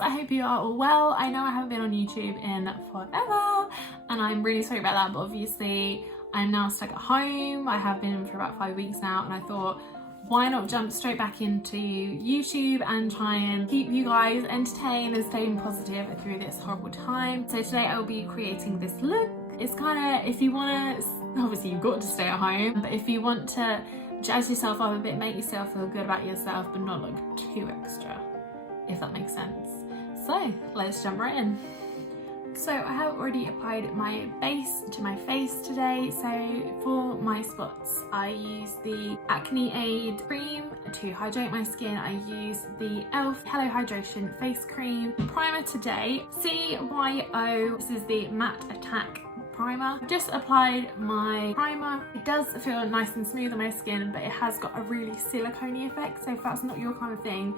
guys, I hope you are all well. I know I haven't been on YouTube in forever and I'm really sorry about that, but obviously I'm now stuck at home. I have been for about 5 weeks now, and I thought, why not jump straight back into YouTube and try and keep you guys entertained and staying positive through this horrible time. So today I will be creating this look. It's kind of, if you want to, obviously you've got to stay at home, but if you want to jazz yourself up a bit, make yourself feel good about yourself but not look too extra, if that makes sense. So let's jump right in. So I have already applied my base to my face today. So for my spots, I use the Acne Aid cream to hydrate my skin. I use the e.l.f. Hello Hydration face cream. Primer today, CYO. This is the Matte Attack primer. I've just applied my primer. It does feel nice and smooth on my skin, but it has got a really silicone-y effect. So if that's not your kind of thing,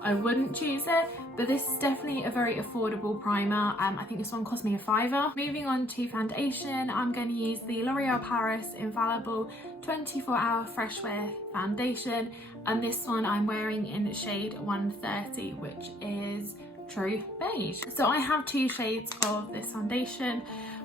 I wouldn't choose it, but this is definitely a very affordable primer. I think this one cost me £5. Moving on to foundation, I'm going to use the L'Oreal Paris Infallible 24-Hour Fresh Wear Foundation, and this one I'm wearing in shade 130, which is True Beige. So I have two shades of this foundation,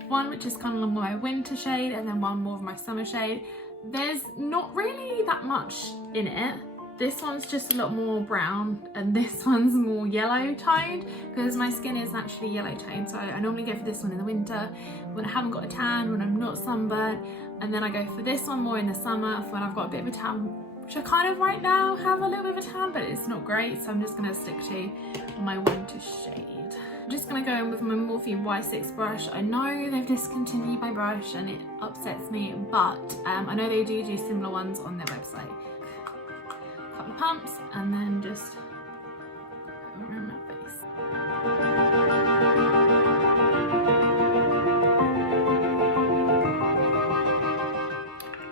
one which is kind of along my winter shade and then one more of my summer shade. There's not really that much in it. This one's just a lot more brown and this one's more yellow toned because my skin is naturally yellow toned. So I normally go for this one in the winter when I haven't got a tan, when I'm not sunburned, and then I go for this one more in the summer when I've got a bit of a tan, which I kind of right now have a little bit of a tan, but it's not great. So I'm just going to stick to my winter shade. I'm just going to go in with my Morphe Y6 brush. I know they've discontinued my brush and it upsets me, but I know they do similar ones on their website. Couple of pumps and then just around my face.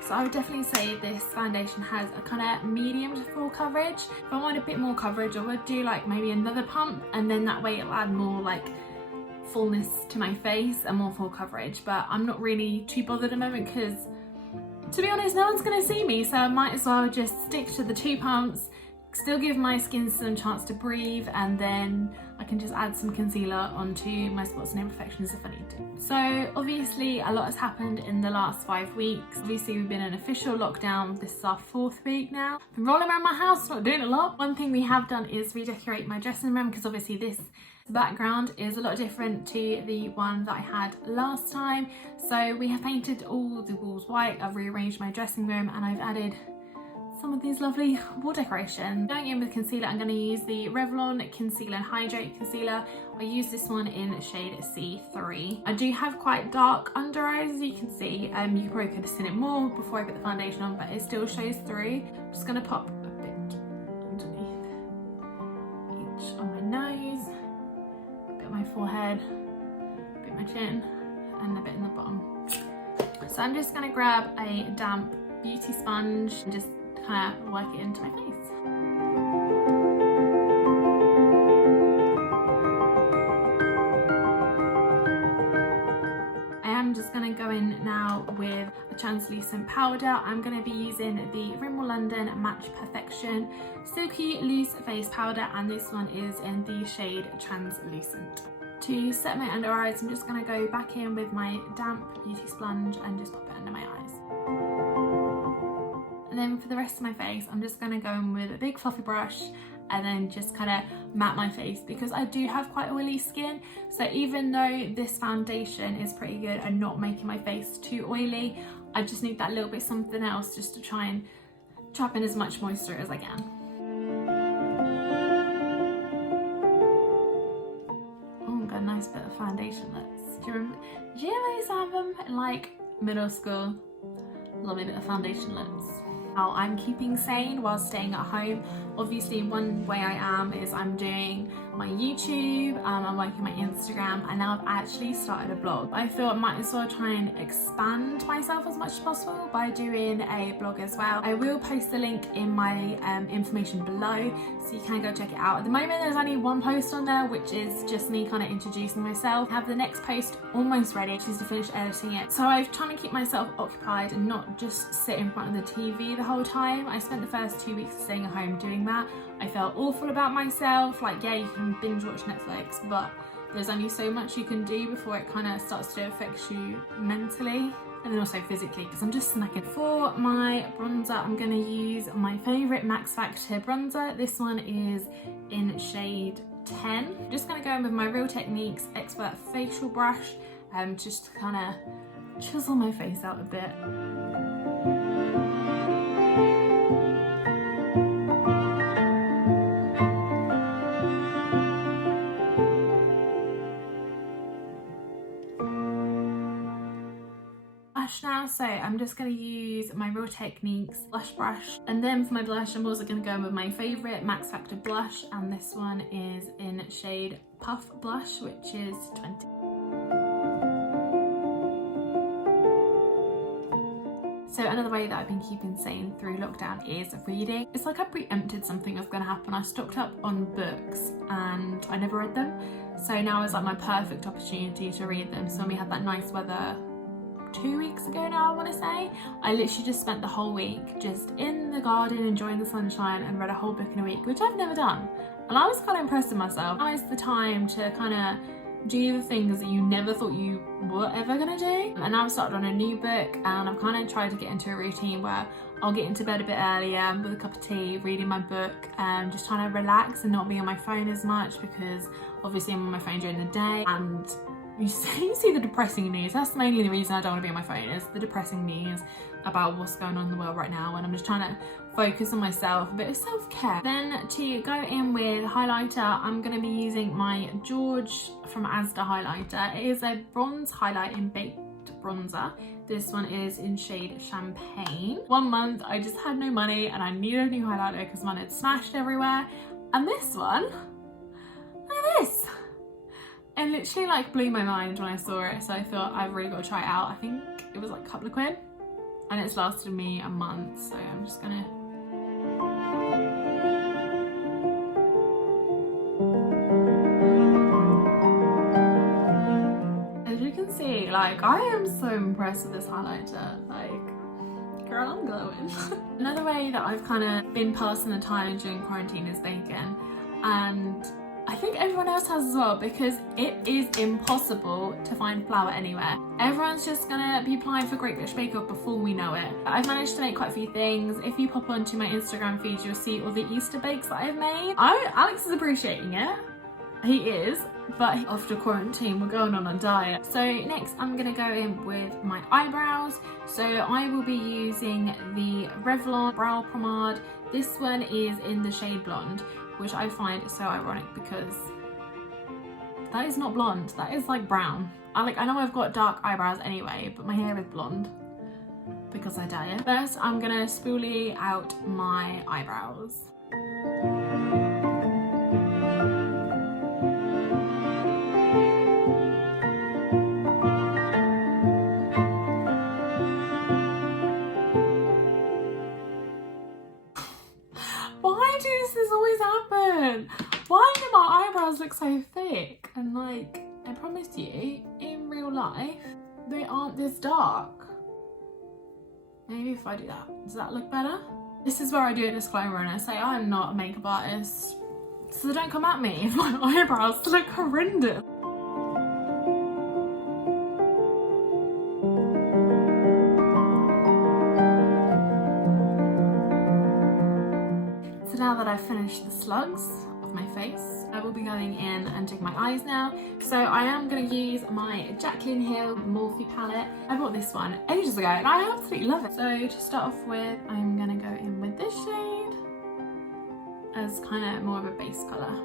So I would definitely say this foundation has a kind of medium to full coverage. If I want a bit more coverage, I would do like maybe another pump, and then that way it'll add more like fullness to my face and more full coverage. But I'm not really too bothered at the moment because, to be honest, no one's going to see me, so I might as well just stick to the two pumps, still give my skin some chance to breathe, and then I can just add some concealer onto my spots and imperfections if I need to. So obviously a lot has happened in the last 5 weeks. Obviously we've been in official lockdown. This is our 4th week now. I've been rolling around my house, not doing a lot. One thing we have done is redecorate my dressing room because obviously this background is a lot different to the one that I had last time. So we have painted all the walls white. I've rearranged my dressing room and I've added some of these lovely wall decorations. Going in with concealer, I'm going to use the Revlon Conceal and Hydrate Concealer. I use this one in shade C3. I do have quite dark under eyes, as you can see. You probably could have seen it more before I put the foundation on, but it still shows through. I'm just going to pop a bit underneath each on my nose, a bit on my forehead, a bit on my chin, and a bit in the bottom. So I'm just going to grab a damp beauty sponge and just kind of work it into my face. I am just going to go in now with a translucent powder. I'm going to be using the Rimmel London Match Perfection Silky Loose Face Powder, and this one is in the shade Translucent. To set my under eyes, I'm just going to go back in with my damp beauty sponge and just pop it under my eyes. And then for the rest of my face, I'm just going to go in with a big fluffy brush and then just kind of matte my face because I do have quite oily skin. So even though this foundation is pretty good and not making my face too oily, I just need that little bit something else just to try and trap in as much moisture as I can. Oh, got a nice bit of foundation lips. Do you ever used to have them in like middle school? Lovely bit of foundation lips. How I'm keeping sane while staying at home. Obviously one way I am is I'm doing my YouTube, I'm working my Instagram, and now I've actually started a blog. I thought I might as well try and expand myself as much as possible by doing a blog as well. I will post the link in my information below so you can go check it out. At the moment there's only one post on there, which is just me kind of introducing myself. I have the next post almost ready, just to finish editing it. So I'm trying to keep myself occupied and not just sit in front of the TV the whole time. I spent the first 2 weeks staying at home doing that. I felt awful about myself, like yeah, you can can binge watch Netflix, but there's only so much you can do before it kind of starts to affect you mentally and then also physically, because I'm just snacking. For my bronzer, I'm going to use my favourite Max Factor bronzer. This one is in shade 10. I'm just going to go in with my Real Techniques Expert Facial Brush, just to kind of chisel my face out a bit. Now, so I'm just going to use my Real Techniques blush brush, and then for my blush I'm also going to go in with my favourite Max Factor blush, and this one is in shade Puff Blush, which is 20. So another way that I've been keeping sane through lockdown is reading. It's like I preempted something was going to happen. I stocked up on books and I never read them, so now is like my perfect opportunity to read them. So when we had that nice weather 2 weeks ago now, I want to say, I literally just spent the whole week just in the garden enjoying the sunshine and read a whole book in a week, which I've never done, and I was kind of impressed with myself. Now is the time to kind of do the things that you never thought you were ever gonna do. And now I've started on a new book, and I've kind of tried to get into a routine where I'll get into bed a bit earlier with a cup of tea, reading my book, and just trying to relax and not be on my phone as much, because obviously I'm on my phone during the day and you see the depressing news. That's mainly the reason I don't want to be on my phone, is the depressing news about what's going on in the world right now, and I'm just trying to focus on myself, a bit of self-care. Then to go in with highlighter, I'm going to be using my George from Asda highlighter. It is a bronze highlighting baked bronzer. This one is in shade Champagne. 1 month I just had no money and I needed a new highlighter because mine had smashed everywhere, and this one, look at this. It literally like blew my mind when I saw it, so I thought I've really got to try it out. I think it was like a couple of quid and it's lasted me a month, so I'm just gonna... As you can see, like, I am so impressed with this highlighter. Like, girl, I'm glowing. Another way that I've kind of been passing the time during quarantine is baking, and I think everyone else has as well, because it is impossible to find flour anywhere. Everyone's just gonna be applying for Great British Bake Off before we know it. I've managed to make quite a few things. If you pop onto my Instagram feed, you'll see all the Easter bakes that I've made. Alex is appreciating it. He is, but after quarantine we're going on a diet. So next I'm gonna go in with my eyebrows. So I will be using the Revlon Brow Pomade. This one is in the shade Blonde, which I find so ironic because that is not blonde, that is like brown. I know I've got dark eyebrows anyway, but my hair is blonde because I dye it. First I'm gonna spoolie out my eyebrows. Why does this always happen? Why do my eyebrows look so thick? And like, I promise you, in real life, they aren't this dark. Maybe if I do that, does that look better? This is where I do a disclaimer and I say I'm not a makeup artist, so don't come at me if my eyebrows look horrendous. Now that I've finished the slugs of my face, I will be going in and doing my eyes now. So I am going to use my Jaclyn Hill Morphe palette. I bought this one ages ago and I absolutely love it. So to start off with, I'm going to go in with this shade as kind of more of a base colour.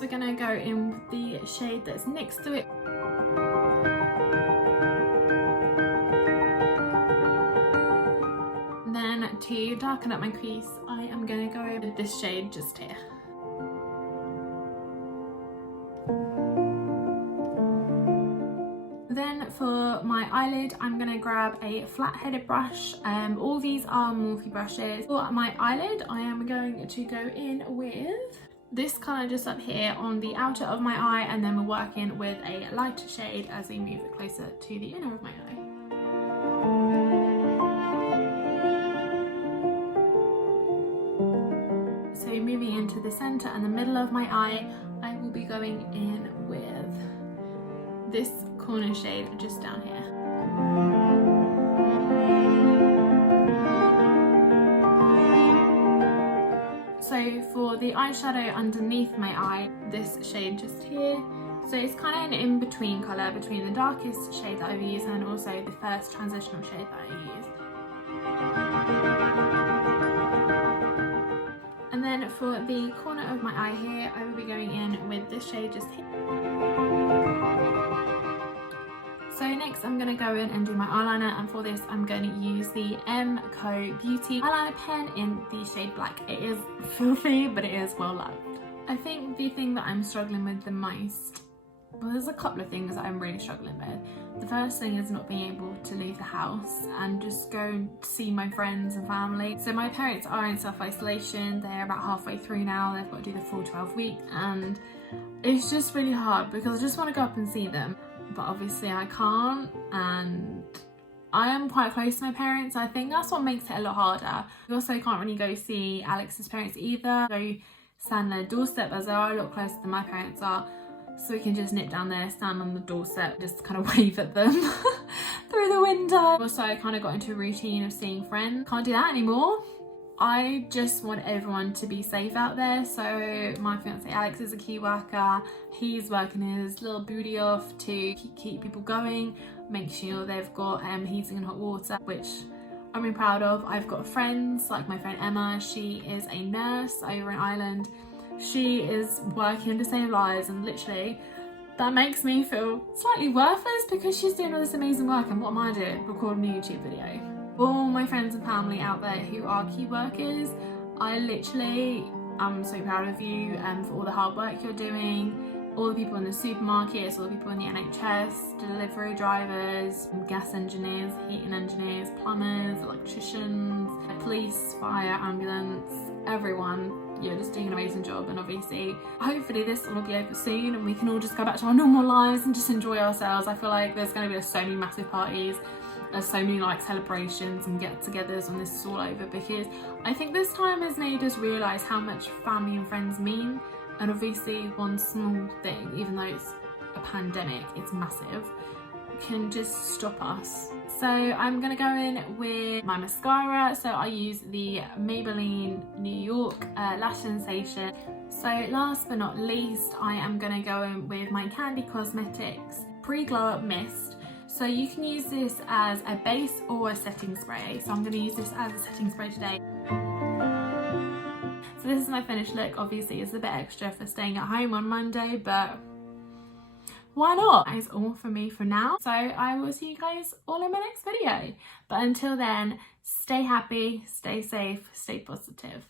We're gonna go in with the shade that's next to it. And then to darken up my crease, I am gonna go in with this shade just here. Then for my eyelid, I'm gonna grab a flat-headed brush. All these are Morphe brushes. For my eyelid, I am going to go in with this colour just up here on the outer of my eye, and then we're working with a lighter shade as we move it closer to the inner of my eye. So moving into the centre and the middle of my eye, I will be going in with this corner shade just down here. So for the eyeshadow underneath my eye, this shade just here. So it's kind of an in-between colour between the darkest shade that I've used and also the first transitional shade that I used. And then for the corner of my eye here, I will be going in with this shade just here. So next I'm going to go in and do my eyeliner, and for this I'm going to use the Co Beauty eyeliner pen in the shade Black. It is filthy, but it is well loved. I think the thing that I'm struggling with the most, well, there's a couple of things that I'm really struggling with. The first thing is not being able to leave the house and just go and see my friends and family. So my parents are in self-isolation. They're about halfway through now. They've got to do the full 12 weeks, and it's just really hard because I just want to go up and see them. But obviously I can't, and I am quite close to my parents. I think that's what makes it a lot harder. We also can't really go see Alex's parents either. Go stand on their doorstep, as they are a lot closer than my parents are. So we can just nip down there, stand on the doorstep, just kind of wave at them through the window. Also, I kind of got into a routine of seeing friends. Can't do that anymore. I just want everyone to be safe out there. So my fiance Alex is a key worker. He's working his little booty off to keep people going, make sure they've got heating and hot water, which I'm really proud of. I've got friends like my friend Emma. She is a nurse over in Ireland. She is working to save lives, and literally that makes me feel slightly worthless because she's doing all this amazing work, and what am I doing? Recording a YouTube video. All my friends and family out there who are key workers, I literally am so proud of you for all the hard work you're doing. All the people in the supermarkets, all the people in the NHS, delivery drivers, gas engineers, heating engineers, plumbers, electricians, police, fire, ambulance, everyone. You're just doing an amazing job, and obviously hopefully this will be over soon and we can all just go back to our normal lives and just enjoy ourselves. I feel like there's going to be so many massive parties. There's so many like celebrations and get-togethers when this is all over, because I think this time has made us realise how much family and friends mean. And obviously one small thing, even though it's a pandemic, it's massive, can just stop us. So I'm going to go in with my mascara. So I use the Maybelline New York Lash Sensation. So last but not least, I am going to go in with my Candy Cosmetics Pre-Glow Up Mist. So you can use this as a base or a setting spray. So I'm going to use this as a setting spray today. So this is my finished look. Obviously it's a bit extra for staying at home on Monday, but why not? That is all for me for now. So I will see you guys all in my next video. But until then, stay happy, stay safe, stay positive.